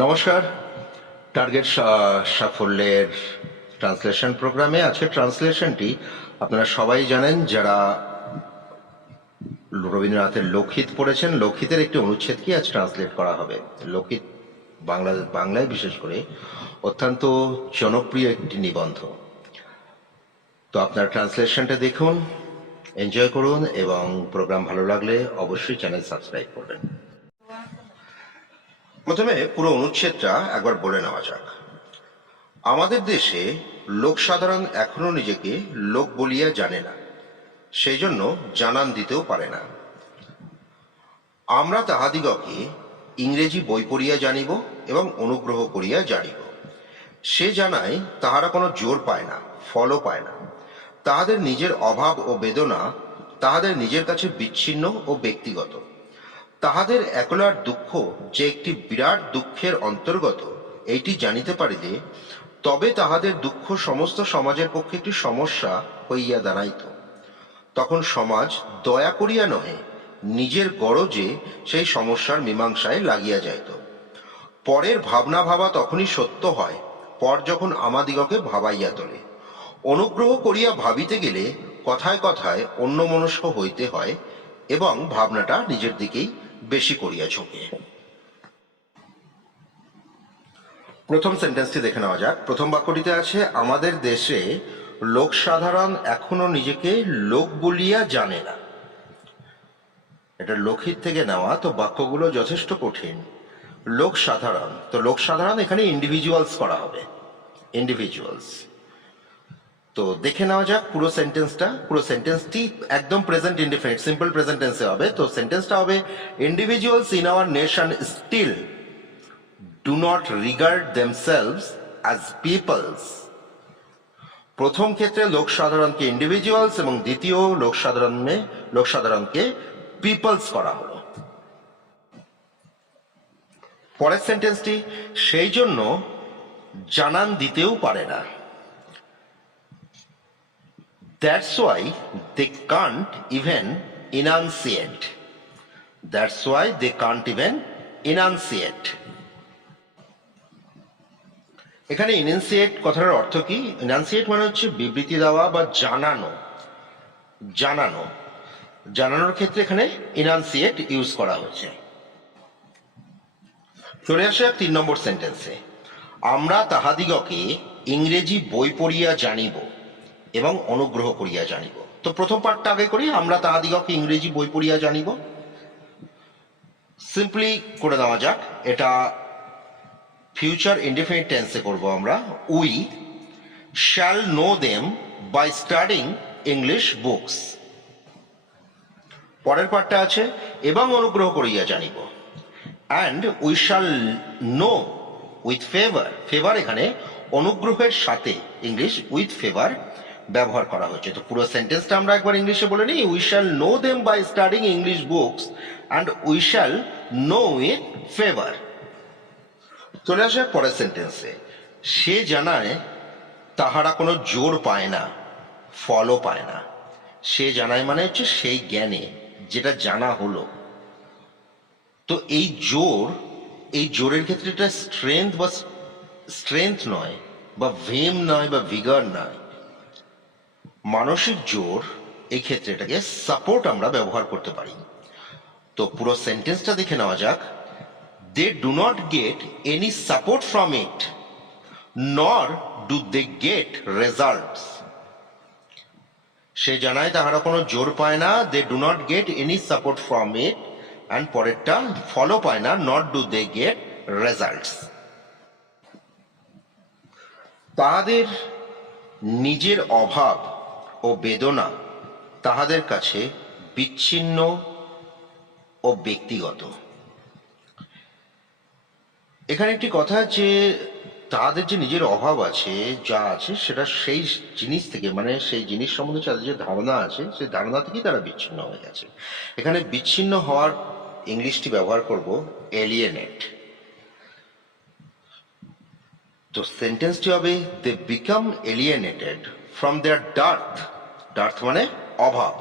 নমস্কার। টার্গেট সাফল্যের ট্রান্সলেশন প্রোগ্রামে আজকে ট্রান্সলেশনটি আপনারা সবাই জানেন, যারা রবীন্দ্রনাথের লোকহিত পড়েছেন। লোকহিতের একটি অনুচ্ছেদকে আজ ট্রান্সলেট করা হবে। লোকহিত বাংলায় বিশেষ করে অত্যন্ত জনপ্রিয় একটি নিবন্ধ। তো আপনার ট্রান্সলেশনটা দেখুন, এনজয় করুন এবং প্রোগ্রাম ভালো লাগলে অবশ্যই চ্যানেল সাবস্ক্রাইব করবেন। প্রথমে পুরো অনুচ্ছেদটা একবার বলে নেওয়া যাক। আমাদের দেশে লোকসাধারণ এখনো নিজেকে লোক বলিয়া জানে না, সেই জন্য জানান দিতেও পারে না। আমরা তাহাদিগকে ইংরেজি বই পড়িয়া জানিব এবং অনুগ্রহ করিয়া জানিব। সে জানায় তাহারা কোনো জোর পায় না, ফলও পায় না। তাহাদের নিজের অভাব ও বেদনা তাহাদের নিজের কাছে বিচ্ছিন্ন ও ব্যক্তিগত। তাহাদের একলার দুঃখ যে একটি বিরাট দুঃখের অন্তর্গত, এইটি জানিতে পারিলে তবে তাহাদের দুঃখ সমস্ত সমাজের পক্ষে একটি সমস্যা হইয়া দাঁড়াইত। তখন সমাজ দয়া করিয়া নহে, নিজের গরজে সেই সমস্যার মীমাংসায় লাগিয়া যাইত। পরের ভাবনা ভাবা তখনই সত্য হয়, পর যখন আমাদিগকে ভাবাইয়া তোলে। অনুগ্রহ করিয়া ভাবিতে গেলে কথায় কথায় অন্যমনস্ক হইতে হয় এবং ভাবনাটা নিজের দিকেই বেশি করিয়া ঝোঁকে। প্রথম সেন্টেন্সটি দেখে নেওয়া যাক। প্রথম বাক্যটিতে আছে, আমাদের দেশে লোকসাধারণ এখনো নিজেকে লোক বলিয়া জানে না। এটা লোকহিত থেকে নেওয়া, তো বাক্যগুলো যথেষ্ট কঠিন। লোকসাধারণ, তো লোকসাধারণ এখানে ইন্ডিভিজুয়ালস করা হবে, ইন্ডিভিজুয়ালস। তো দেখে নেওয়া যাক পুরো সেন্টেন্সটা। পুরো সেন্টেন্সটি একদম প্রেজেন্ট ইনডিফিনিট সিম্পল প্রেজেন্ট টেন্সে হবে। তো সেন্টেন্সটা হবে, individuals in our nation still do not regard themselves as peoples. প্রথম ক্ষেত্রে লোকসাধারণকে ইন্ডিভিজুয়ালস এবং দ্বিতীয় লোকসাধারণকে পিপলস করা হলো। পরের সেন্টেন্সটি, সেই জন্য জানান দিতেও পারে না। That's why they can't even enunciate. That's why they can't even enunciate. এখানে enunciate কথাটার অর্থ কি? enunciate মানে হচ্ছে বিবৃতি দেওয়া বা জানানো। জানানোর ক্ষেত্রে এখানে enunciate ইউজ করা হয়েছে। চলে আসে 3 নম্বর সেন্টেন্সে। আমরা তাহাদিগকে ইংরেজি বই পড়িয়া জানিব এবং অনুগ্রহ করিয়া জানিব। তো প্রথম পার্টটা আগে করি, আমরা তাহাদিগকে ইংরেজি বই পড়িয়া জানিব। সিম্পলি করে দেওয়া যাক, এটা ফিউচার ইনডিফিনিট টেন্সে করব আমরা। We shall know them by studying English books. পরের পার্টটা আছে, এবং অনুগ্রহ করিয়া জানিব। And we shall know with favour. Favour এখানে অনুগ্রহের সাথে ইংলিশ উইথ ফেভার ব্যবহার করা হয়েছে। তো পুরো সেন্টেন্সটা আমরা একবার ইংলিশে বলে নিই। We shall know them by studying English books and we shall know with favour. চলে আসে পরের সেন্টেন্সে। সে জানায় তাহারা কোনো জোর পায় না, ফলও পায় না। সে জানায় মানে হচ্ছে সেই জ্ঞানে, যেটা জানা হলো। তো এই জোরের ক্ষেত্রে এটা স্ট্রেংথ নয়, বা ভেম নয়, বা ভিগার নয়, মানসিক জোর। এই ক্ষেত্রে এটাকে সাপোর্ট আমরা ব্যবহার করতে পারি। তো পুরো সেন্টেন্সটা দেখে নেওয়া যাক। They do not get any support from it, nor do they get results. সে জানায় তাহারা কোনো জোর পায় না, they do not get any support from it, and পরেরটা ফলো পায় না, not do they get results. তাহাদের নিজের অভাব ও বেদনা তাহাদের কাছে বিচ্ছিন্ন ও ব্যক্তিগত। এখানে একটি কথা, যে তাদের যে নিজের অভাব আছে, যা আছে সেটা সেই জিনিস থেকে, মানে সেই জিনিস সম্বন্ধে তাদের যে ধারণা আছে, সেই ধারণা থেকেই তারা বিচ্ছিন্ন হয়ে গেছে। এখানে বিচ্ছিন্ন হওয়ার ইংলিশটি ব্যবহার করব এলিয়েনেট। তো সেন্টেন্সটি হবে, they become alienated from their dearth. Dearth মানে অভাব,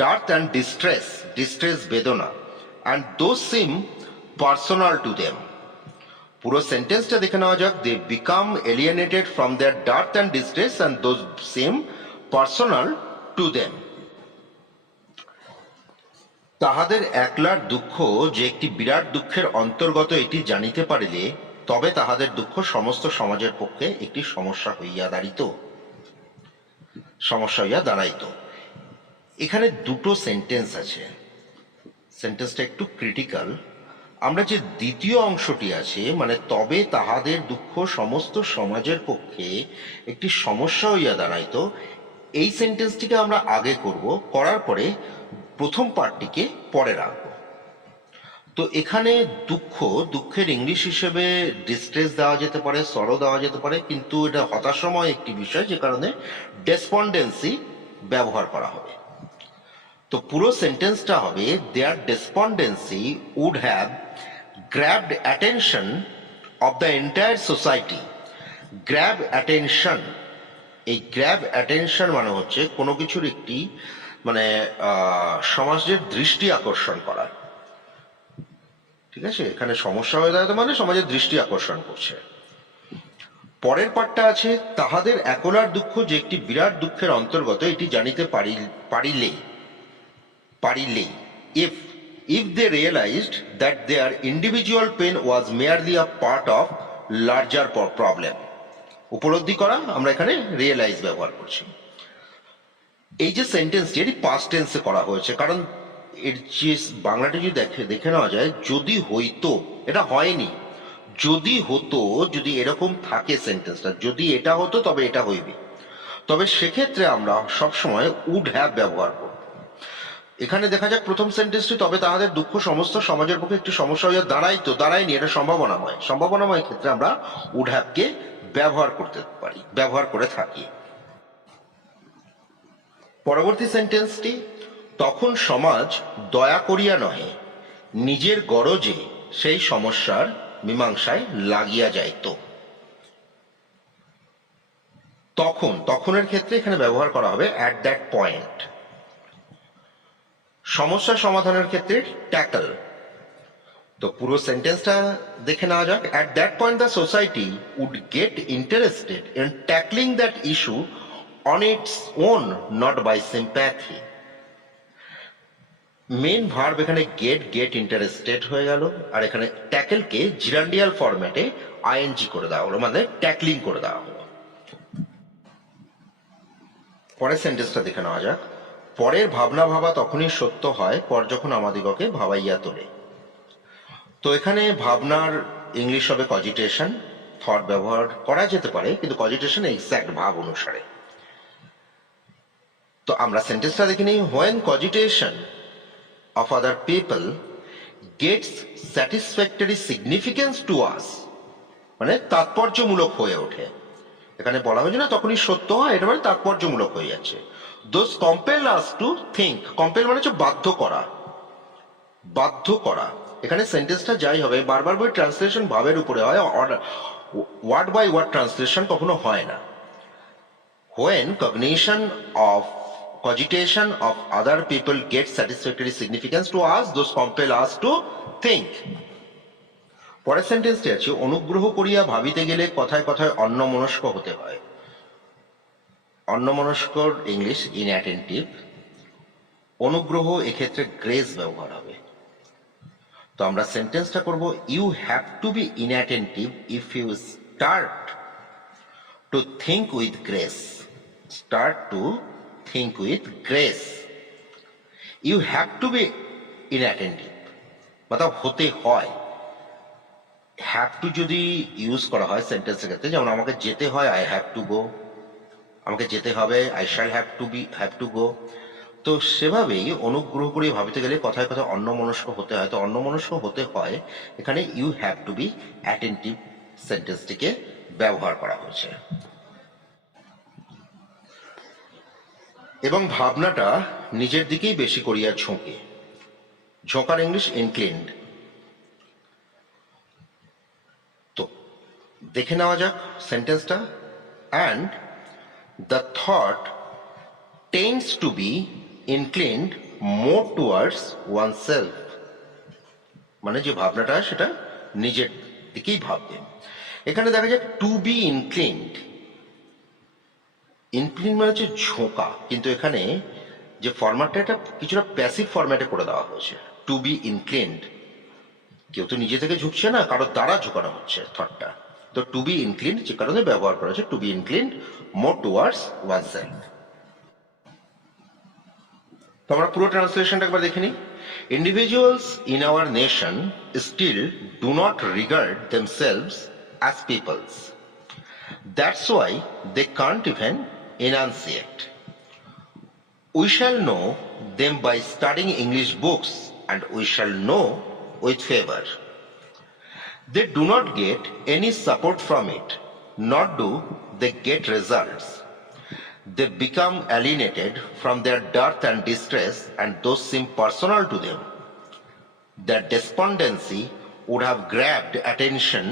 ডার্থ অ্যান্ড ডিস্ট্রেস বেদনা, and those seem personal to them. পুরো সেন্টেন্সটা দেখে নেওয়া যাক। They become alienated from their dearth and distress and those same personal to them. তাহাদের একলার দুঃখ যে একটি বিরাট দুঃখের অন্তর্গত এটি জানিতে পারিলে তবে তাহাদের দুঃখ সমস্ত সমাজের পক্ষে একটি সমস্যা হইয়া দাঁড়াইত। এখানে দুটো সেন্টেন্স আছে, সেন্টেন্সটা একটু ক্রিটিক্যাল। আমরা যে দ্বিতীয় অংশটি আছে, মানে তবে তাহাদের দুঃখ সমস্ত সমাজের পক্ষে একটি সমস্যা হইয়া দাঁড়াইতো, এই সেন্টেন্সটিকে আমরা আগে করব, করার পরে প্রথম পার্টটিকে পরে রাখবো। তো এখানে দুঃখের ইংলিশ হিসেবে ডিস্ট্রেস দেওয়া যেতে পারে, সরো দেওয়া যেতে পারে, কিন্তু এটা হতাশাময় একটি বিষয়, যে কারণে ডেসপন্ডেন্সি ব্যবহার করা হবে। তো পুরো সেন্টেন্সটা হবে, there despondency would have grabbed attention of the entire society. Grab attention, এই গ্র্যাব অ্যাটেনশন মানে হচ্ছে কোনো কিছুর একটি মানে সমাজের দৃষ্টি আকর্ষণ করা, ঠিক আছে? এখানে সমস্যা হয়ে দাঁড়াতে মানে সমাজের দৃষ্টি আকর্ষণ করছে। পরের পার্টটা আছে, তাহাদের একলার দুঃখ যে একটি বিরাট দুঃখের অন্তর্গত এটি জানিতে পারিলে if they realized that their individual pain was merely a part of larger problem। উপলব্ধি করা, আমরা এখানে রিয়েলাইজ ব্যবহার করছি। এই যে সেন্টেন্সটি এটি পাস্ট টেন্সে করা হয়েছে, কারণ এর যে বাংলাটা যদি দেখে নেওয়া যায়, যদি হইতো, এটা হয়নি, যদি হতো, যদি এরকম থাকে সেন্টেন্সটা, যদি এটা হতো তবে এটা হইবে, তবে সেক্ষেত্রে আমরা সবসময় উড হ্যাভ ব্যবহার করব। এখানে দেখা যাক প্রথম সেন্টেন্সটি, তবে তাহাদের দুঃখ সমস্ত সমাজের পক্ষে একটি সমস্যা হইয়া দাঁড়ায়নি, এটা সম্ভাবনাময় ক্ষেত্রে আমরা উড হ্যাভকে ব্যবহার করে থাকি। পরবর্তী সেন্টেন্সটি, তখন সমাজ দয়া করিয়া নহে নিজের গরজে সেই সমস্যার মীমাংসায় লাগিয়া যাইত। তখনের ক্ষেত্রে এখানে ব্যবহার করা হবে অ্যাট দ্যাট পয়েন্ট। সমস্যা সমাধানের ক্ষেত্রে ট্যাকল। তো পুরো সেন্টেন্সটা দেখে নেওয়া যাক। At that point the society would get interested in tackling that issue on its own, not by sympathy. Main verb এখানে গেট ইন্টারেস্টেড হয়ে গেল, আর এখানে ট্যাকেলকে জিরান্ডিয়াল ফরম্যাটে আইএনজি করে দেওয়া হলো, মানে ট্যাকলিং করে দেওয়া হলো। পরের সেন্টেন্সটা দেখে নেওয়া যাক। পরের ভাবনা ভাবা তখনই সত্য হয়, পর যখন আমাদিগকে ভাবাইয়া তোলে। তো এখানে ভাবনার ইংলিশ হবে কজিটেশন। থট ব্যবহার করা যেতে পারে, কিন্তু কজিটেশন এক্সাক্ট ভাব অনুসারে। তো আমরা সেন্টেন্সটা দেখে নিই। when cogitation of other people gets satisfactory significance to us, মানে তাৎপর্যমূলক হয়ে ওঠে। এখানে বলা হয়েছে না তখনই সত্য হয়, এটা মানে তাৎপর্যমূলক হয়ে যাচ্ছে। those compel us to think, compel মানে হচ্ছে বাধ্য করা। এখানে সেন্টেন্সটা যাই হবে, বারবার বই ট্রান্সলেশন ভাবের উপরে হয়, ওয়ার্ড বাই ওয়ার্ড ট্রান্সলেশন কখনো হয় না। when cogitation of other people gets satisfactory significance to us, those compel us to think। পরের সেন্টেন্সটি আছে, অনুগ্রহ করিয়া ভাবিতে গেলে কথায় কথায় অন্যমনস্ক হতে হয়। অন্যমনস্কর ইংলিশ ইনঅ্যাটেন্টিভ। অনুগ্রহ এক্ষেত্রে গ্রেস ব্যবহার হবে। তো আমরা সেন্টেন্সটা করব, you have to be inattentive if you start to think with grace. Start to think with grace। you have to be inattentive, मतलब হতে হয়। have to যদি ইউজ করা হয় সেন্টেন্সের ক্ষেত্রে, যেমন আমাকে যেতে হয় I have to go, আমাকে যেতে হবে I shall have to go। তো সেভাবেই অনুগ্রহ করে ভাবিতে গেলে কথায় কথায় অন্যমনস্ক হতে হয়। তো অন্যমনস্ক হতে হয়, এখানে you have to be attentive সেন্টেন্সটিকে ব্যবহার করা হয়েছে। এবং ভাবনাটা নিজের দিকেই বেশি করিয়া ঝোঁকার ইংলিশ ইনক্লিনড। তো দেখে নেওয়া যাক সেন্টেন্সটা। And the thought tends to be inclined more towards oneself, মানে যে ভাবনাটা সেটা নিজের দিকেই ভাববে। এখানে দেখা যায় টু বি ইনক্লিনড, ইনক্লিন মানে হচ্ছে ঝোঁকা, কিন্তু এখানে যে ফরম্যাটটা এটা কিছুটা প্যাসিভ ফরম্যাটে করে দেওয়া হয়েছে। টু বি ইনক্লিনড, কেউ তো নিজে থেকে ঝুঁকছে না, কারোর দ্বারা ঝুঁকানো হচ্ছে থটটা। তো টু বি ইনক্লিনড যে কারণে ব্যবহার করা হচ্ছে, two be inclined more towards oneself. তো আমরা পুরো ট্রান্সলেশনটা একবার দেখে নিই। Individuals in our nation still do not regard themselves as peoples. That's why they can't even enunciate. We shall know them by studying English books, and we shall know with favor. They do not get any support from it, nor do they get results. They become alienated from their dearth and distress, and those seem personal to them. Their despondency would have grabbed attention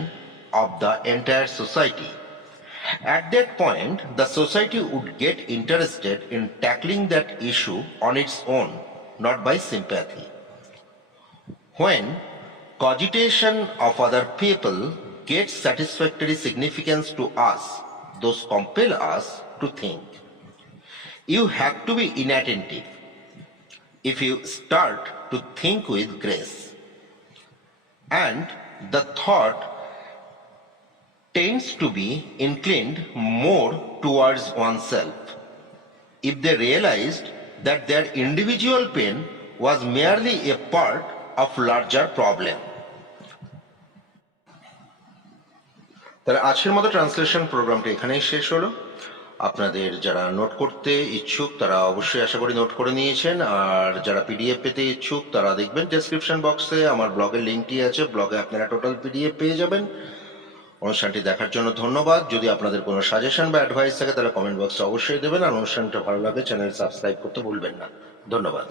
of the entire society. At that point, the society would get interested in tackling that issue on its own, not by sympathy. When cogitation of other people gets satisfactory significance to us, those compel us to think. You have to be inattentive if you start to think with grace. And the thought tends to be inclined more towards oneself if they realized that their individual pain was merely a part of larger problem. তাহলে আজকের মতো translation প্রোগ্রামটা এখানেই শেষ হলো। আপনাদের যারা note করতে ইচ্ছুক তারা অবশ্যই আশা করি নোট করে নিয়েছেন, আর যারা পিডিএফ পেতে ইচ্ছুক তারা দেখবেন ডেসক্রিপশন বক্সে আমার ব্লগের লিঙ্কটি আছে, ব্লগে আপনারা টোটাল পিডিএফ পেয়ে যাবেন। অনুষ্ঠানটি দেখার জন্য ধন্যবাদ। যদি আপনাদের কোনো সাজেশন বা অ্যাডভাইস থাকে তাহলে কমেন্ট বক্সে অবশ্যই দেবেন, আর অনুষ্ঠানটা ভালো লাগে চ্যানেল সাবস্ক্রাইব করতে ভুলবেন না। ধন্যবাদ।